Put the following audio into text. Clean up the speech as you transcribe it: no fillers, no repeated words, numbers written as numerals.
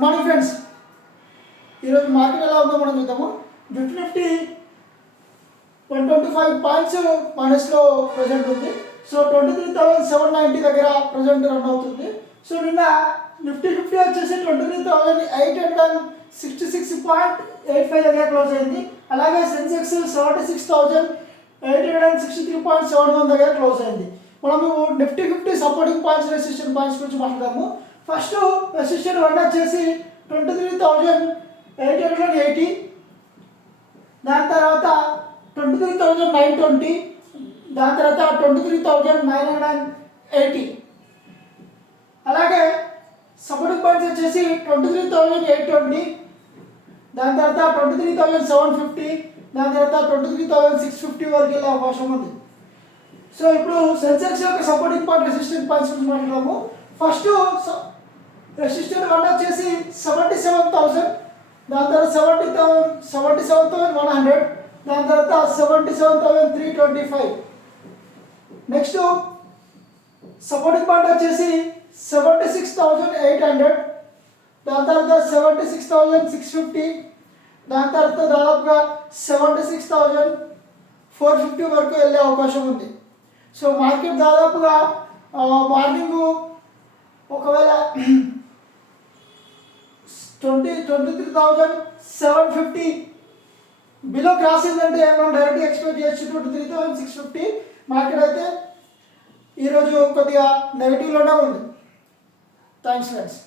Good morning friends. ఈరోజు market ఎలా ఉందో మనం చూద్దాము. నిఫ్టీ 125 పాయింట్స్ మైనస్లో ప్రజెంట్ ఉంది. సో 23,790 దగ్గర ప్రజెంట్ రన్ అవుతుంది. సో నిన్న నిఫ్టీ వచ్చేసి 23,866.85 దగ్గర క్లోజ్ అయింది. అలాగే సెన్సెక్స్ 76,863.71 దగ్గర క్లోజ్ అయింది. మనము Nifty supporting points, resistant points గురించి మాట్లాడదాము. ఫస్ట్ రెసిస్టెంట్ వన్ వచ్చేసి 23,880, దాని తర్వాత 23,920, దాని తర్వాత 23,980. అలాగే సపోర్టింగ్ పాయింట్స్ వచ్చేసి 23,820, దాని తర్వాత 23,750, దాని తర్వాత 23,650 వరకు వెళ్ళే అవకాశం ఉంది. సో ఇప్పుడు సెన్సెక్స్ యొక్క సపోర్టింగ్ పాయింట్, రెసిస్టెంట్ పాయింట్స్ గురించి మాట్లాడదాము. ఫస్ట్ రెసిస్టెంట్ వన్ వచ్చేసి 77,000, దాని తర్వాత 77,100, దాని తర్వాత 77,325. నెక్స్ట్ సపోర్టింగ్ పాయింట్ వచ్చేసి 76,800, దాని తర్వాత 76,650, దాని తర్వాత దాదాపుగా 76,450 వరకు వెళ్ళే అవకాశం ఉంది. సో మార్కెట్ దాదాపుగా మార్నింగ్ ఒకవేళ 23,750 బిలో క్రాస్ అయిందంటే మనం డైరెక్ట్గా ఎక్స్పెక్ట్ చేయొచ్చు 23,650. మార్కెట్ అయితే ఈరోజు కొద్దిగా నెగిటివ్లోనే ఉంది. Thanks friends.